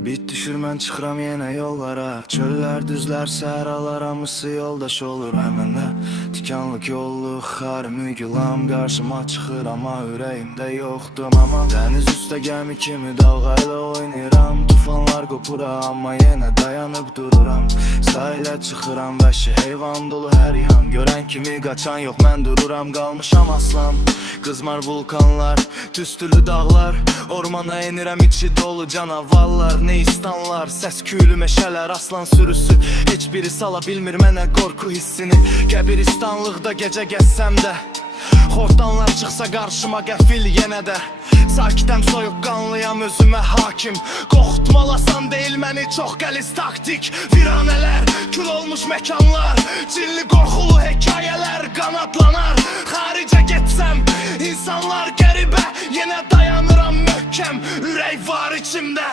Bit düşür mən çıxıram yenə yollara. Çöllər, düzlər, səhralar hamısı yoldaş olur həmənə. Tikanlıq yolluq, xarım, gülam qarşıma çıxır amma ürəyimdə yoxdur amma. Dəniz üstə gəmi kimi dalğayla oynayıram. Tufanlar qopura amma yenə dayanıb dururam. Sahilə çıxıram, vəhşi heyvan dolu hər yan. Görən kimi qaçan yox, mən dururam, qalmışam aslan. Qızmar vulkanlar, tüstülü dağlar. Ormana enirəm, içi dolu canavarlar. Neystanlar, səs küylü meşələr, aslan sürüsü. Heç biri sala bilmir mənə qorxu hissini. Qəbiristanlıqda gecə gəzsəm də, xortdanlar çıxsa qarşıma qəfil yenə də. Sakitəm, soyuqqanlıyam, özümə hakim. Qorxutmalasan deyil məni, çox qəliz taktik. Viranələr, kül olmuş məkanlar, cinli qorxulu hekayələr qanadlanar. Xaricə getsəm, insanlar qəribə, yenə dayanıram möhkəm, ürək var içimdə.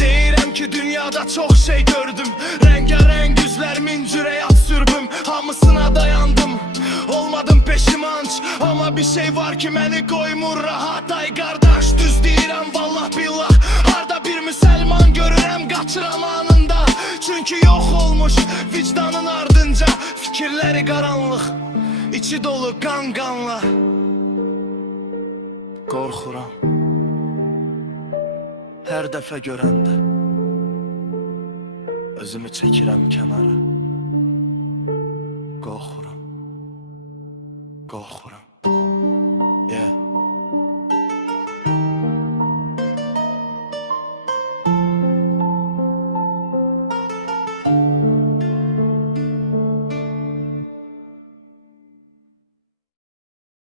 Deyirəm ki dünyada çox şey gördüm, rəngarəng üzlər, min cürə at sürbüm. Hamısına dayandım, olmadım peşimanç. Amma bir şey var ki məni qoymur rahat. Ay qardaş, düz deyirəm vallah billah. Harda bir müsəlman görürəm, qaçıram anında. Çünki yox olmuş vicdanın ardınca. Fikirləri qaranlıq, içi dolu qanla. Qorxuram hər dəfə görəndə, özümü çəkirəm kənara. Qorxuram.